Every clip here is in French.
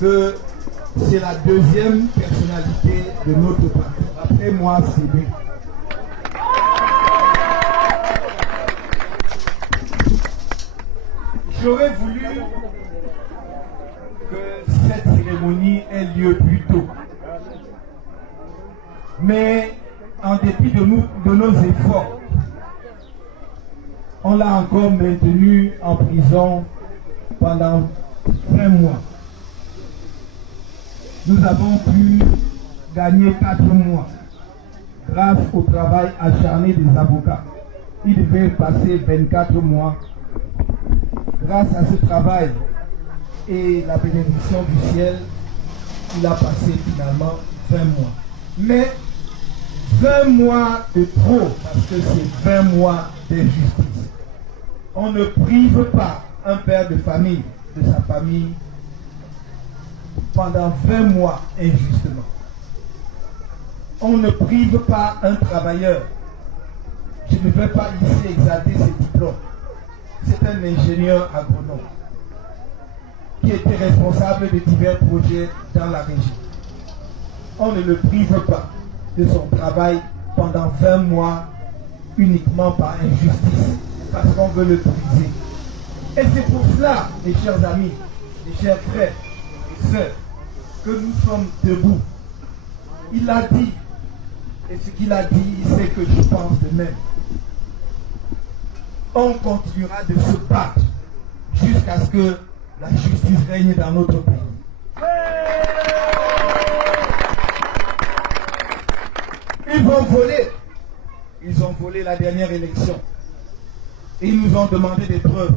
que c'est la deuxième personnalité de notre parti. Après moi, c'est lui. J'aurais voulu que cette cérémonie ait lieu plus tôt. Mais en dépit de nos efforts, on l'a encore maintenu en prison pendant 20 mois. Nous avons pu gagner 4 mois grâce au travail acharné des avocats. Il devait passer 24 mois. Grâce à ce travail et la bénédiction du ciel, il a passé finalement 20 mois. Mais 20 mois de trop, parce que c'est 20 mois d'injustice. On ne prive pas un père de famille de sa famille pendant 20 mois injustement. On ne prive pas un travailleur. Je ne vais pas ici exalter ses diplômes. C'est un ingénieur agronome qui était responsable de divers projets dans la région. On ne le prive pas de son travail pendant 20 mois uniquement par injustice, parce qu'on veut le briser. Et c'est pour cela, mes chers amis, mes chers frères et sœurs, que nous sommes debout. Il a dit, et ce qu'il a dit, il sait que je pense de même. On continuera de se battre jusqu'à ce que la justice règne dans notre pays. Ils vont voler. Ils ont volé la dernière élection. Et ils nous ont demandé des preuves.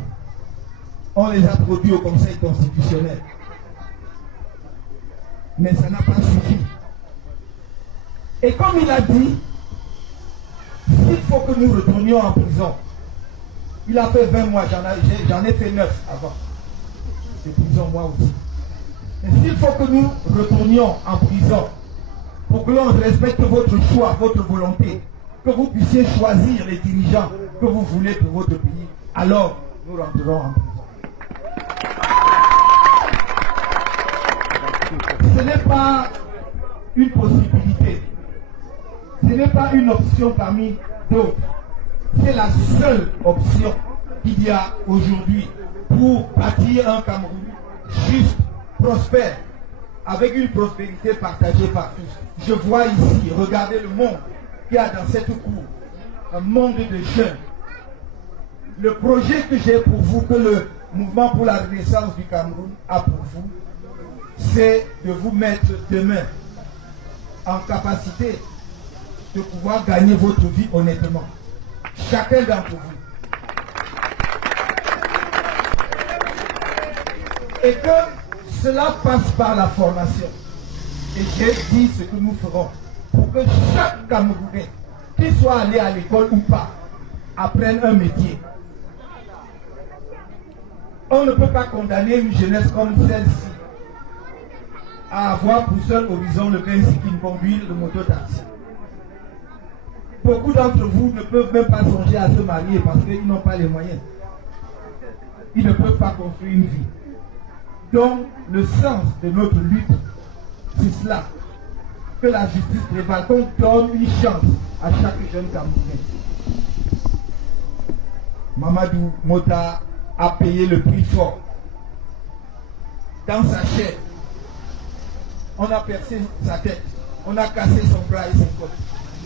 On les a produits au Conseil constitutionnel. Mais ça n'a pas suffi. Et comme il a dit, s'il faut que nous retournions en prison, il a fait 20 mois, j'en ai fait 9 avant. De prison moi aussi. Mais s'il faut que nous retournions en prison, pour que l'on respecte votre choix, votre volonté, que vous puissiez choisir les dirigeants que vous voulez pour votre pays, alors nous rentrerons en prison. Ce n'est pas une possibilité. Ce n'est pas une option parmi d'autres. C'est la seule option qu'il y a aujourd'hui pour bâtir un Cameroun juste, prospère, avec une prospérité partagée par tous. Je vois ici, regardez le monde qu'il y a dans cette cour, un monde de jeunes. Le projet que j'ai pour vous, que le mouvement pour la renaissance du Cameroun a pour vous, c'est de vous mettre demain en capacité de pouvoir gagner votre vie honnêtement. Chacun d'entre vous. Et que cela passe par la formation. Et j'ai dit ce que nous ferons pour que chaque Camerounais, qu'il soit allé à l'école ou pas, apprenne un métier. On ne peut pas condamner une jeunesse comme celle-ci à avoir pour seul horizon le principe qui conduit le mototaxi. Beaucoup d'entre vous ne peuvent même pas songer à se marier parce qu'ils n'ont pas les moyens. Ils ne peuvent pas construire une vie. Donc, le sens de notre lutte, c'est cela. Que la justice prévale, qu'on donne une chance à chaque jeune Camerounais. Mamadou Mota a payé le prix fort. Dans sa chair, on a percé sa tête, on a cassé son bras et son côte.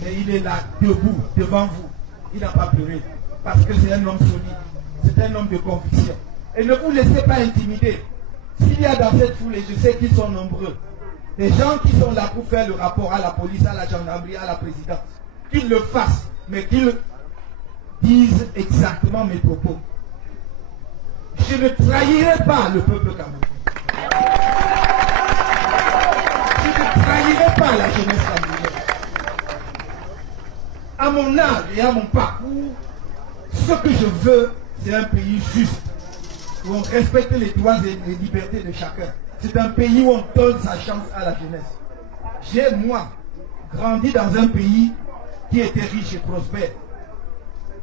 Mais il est là, debout, devant vous. Il n'a pas pleuré. Parce que c'est un homme solide. C'est un homme de conviction. Et ne vous laissez pas intimider. S'il y a dans cette foule, et je sais qu'ils sont nombreux, des gens qui sont là pour faire le rapport à la police, à la gendarmerie, à la présidence, qu'ils le fassent, mais qu'ils disent exactement mes propos. Je ne trahirai pas le peuple camerounais. Je ne trahirai pas la jeunesse camerounaise. À mon âge et à mon parcours, ce que je veux, c'est un pays juste, où on respecte les droits et les libertés de chacun. C'est un pays où on donne sa chance à la jeunesse. J'ai, moi, grandi dans un pays qui était riche et prospère.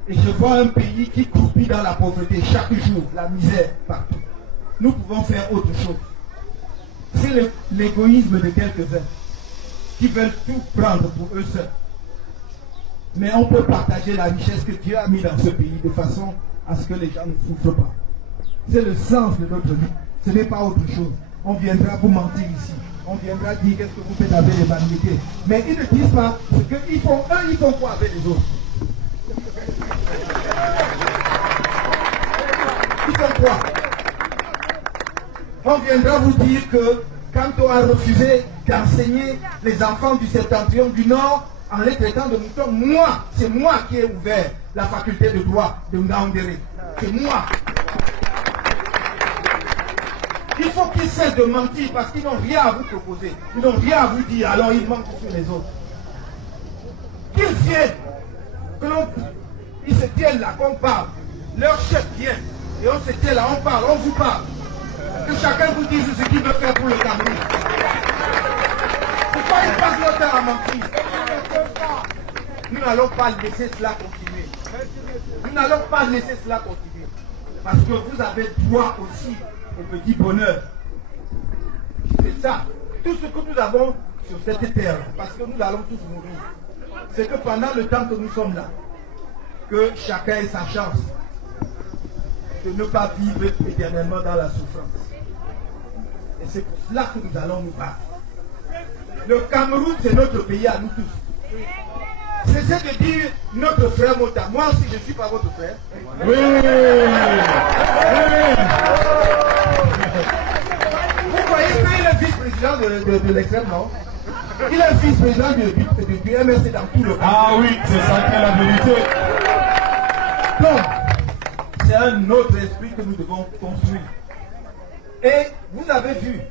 Et je vois un pays qui croupit dans la pauvreté chaque jour, la misère partout. Nous pouvons faire autre chose. c'est l'égoïsme de quelques-uns qui veulent tout prendre pour eux seuls. Mais on peut partager la richesse que Dieu a mis dans ce pays de façon à ce que les gens ne souffrent pas. C'est le sens de notre vie. Ce n'est pas autre chose. On viendra vous mentir ici. On viendra dire qu'est-ce que vous faites avec les vanité. Mais ils ne disent pas ce qu'ils font. Eux, ils font quoi avec les autres? Ils font quoi? On viendra vous dire que quand on a refusé d'enseigner les enfants du septentrion du Nord en les traitant de moutons, moi, c'est moi qui ai ouvert la faculté de droit de Ngaoundéré. C'est moi. Il faut qu'ils cessent de mentir parce qu'ils n'ont rien à vous proposer. Ils n'ont rien à vous dire, alors ils mentent sur les autres. Qu'ils viennent, ils se tiennent là, qu'on parle. Leur chef vient et on se tient là, on parle, on vous parle. Que chacun vous dise ce qu'il veut faire pour le Cameroun. Pourquoi ils passent leur temps à mentir? Nous n'allons pas laisser cela continuer. Nous n'allons pas laisser cela continuer. Parce que vous avez droit aussi au petit bonheur. C'est ça. Tout ce que nous avons sur cette terre, parce que nous allons tous mourir, c'est que pendant le temps que nous sommes là, que chacun ait sa chance de ne pas vivre éternellement dans la souffrance. Et c'est pour cela que nous allons nous battre. Le Cameroun, c'est notre pays à nous tous. Cessez de dire notre frère Mota. Moi aussi, je ne suis pas votre frère. Oui. Vous voyez qu'il est vice-président de l'extrême, non? Il est vice-président du MRC dans tout le Cameroun. Ah oui, c'est ça qui est la vérité. Donc, c'est un autre esprit que nous devons construire. Et vous avez vu,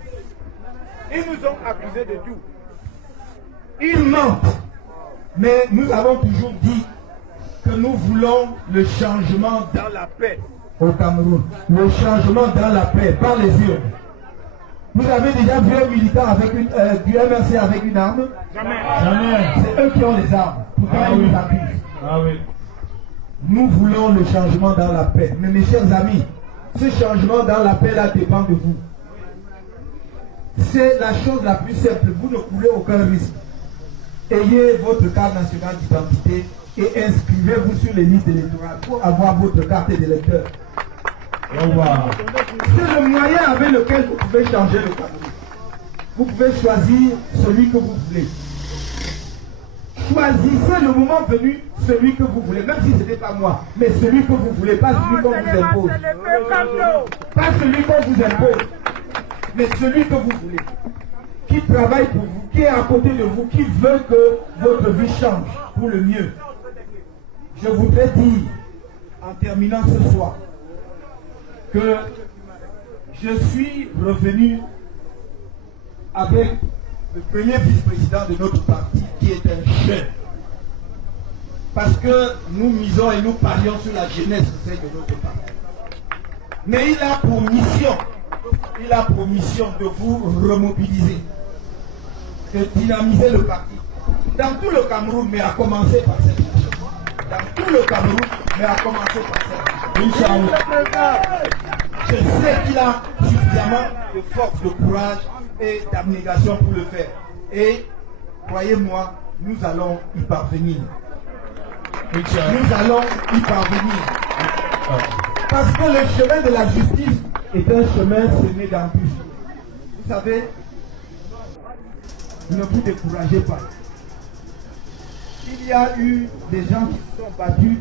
ils nous ont accusés de tout. Ils mentent. Mais nous avons toujours dit que nous voulons le changement dans la paix au Cameroun. Le changement dans la paix, par les urnes. Vous avez déjà vu un militant avec du MRC avec une arme? Jamais. Jamais. C'est eux qui ont les armes. Pourquoi ils nous accusent? Ah oui. Nous voulons le changement dans la paix. Mais mes chers amis, ce changement dans la paix là dépend de vous. C'est la chose la plus simple. Vous ne courez aucun risque. Ayez votre carte nationale d'identité et inscrivez-vous sur les listes électorales pour avoir votre carte d'électeur. C'est le moyen avec lequel vous pouvez changer le Cameroun. Vous pouvez choisir celui que vous voulez. Choisissez le moment venu celui que vous voulez, même si ce n'est pas moi, mais celui que vous voulez, pas celui qu'on vous impose. Pas celui qu'on vous impose, mais celui que vous voulez. Qui travaille pour vous, qui est à côté de vous, qui veut que votre vie change pour le mieux. Je voudrais dire, en terminant ce soir, que je suis revenu avec le premier vice-président de notre parti, qui est un jeune. Parce que nous misons et nous parions sur la jeunesse de notre parti. Mais il a pour mission de vous remobiliser, de dynamiser le parti. Dans tout le Cameroun, mais à commencer par cette nation. Dans tout le Cameroun, mais à commencer par cette nation. Je sais qu'il a suffisamment de force, de courage et d'abnégation pour le faire. Et croyez-moi, nous allons y parvenir. Nous allons y parvenir. Parce que le chemin de la justice est un chemin semé d'embûches. Vous savez, ne vous découragez pas. Il y a eu des gens qui se sont battus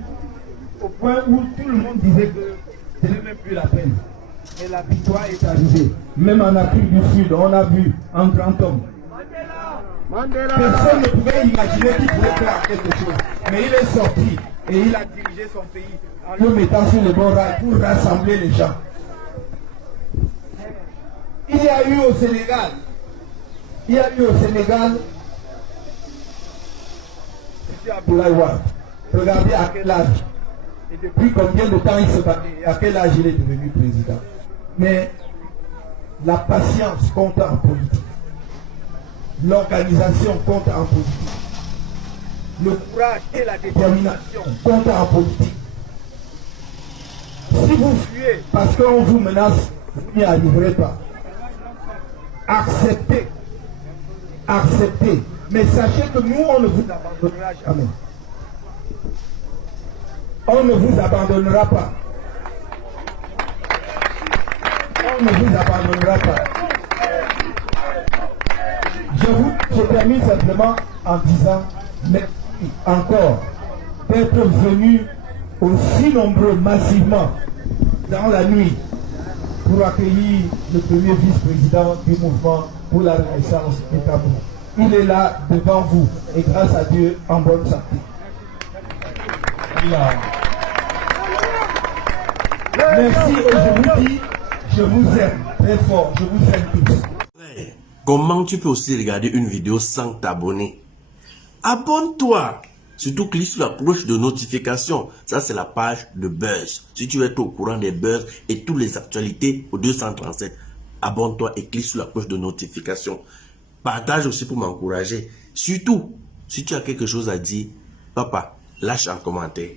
au point où tout le monde disait que ce n'est même plus la peine. Et la victoire est arrivée. Même en Afrique du Sud, on a vu un grand homme. Personne ne pouvait imaginer qu'il pouvait faire quelque chose. Mais il est sorti et il a dirigé son pays en le mettant sur le bon rail pour rassembler les gens. Il y a eu au Sénégal, M. Abdoulaye Wade. Regardez à quel âge et depuis combien de temps il se battait et à quel âge il est devenu président. Mais la patience compte en politique. L'organisation compte en politique. Le courage et la détermination comptent en politique. Si vous fuyez parce qu'on vous menace, vous n'y arriverez pas. acceptez. Acceptez. Mais sachez que nous, on ne vous abandonnera jamais. On ne vous abandonnera pas. On ne vous abandonnera pas. Je termine simplement en disant merci encore d'être venus aussi nombreux massivement dans la nuit pour accueillir le premier vice-président du mouvement pour la renaissance du Cameroun. Il est là devant vous et grâce à Dieu en bonne santé. Merci et je vous dis, je vous aime très fort, je vous aime tous. Comment tu peux aussi regarder une vidéo sans t'abonner? Abonne-toi! Surtout clique sur la cloche de notification. Ça, c'est la page de Buzz. Si tu veux être au courant des buzz et toutes les actualités au 237, abonne-toi et clique sur la cloche de notification. Partage aussi pour m'encourager. Surtout, si tu as quelque chose à dire, papa, lâche un commentaire.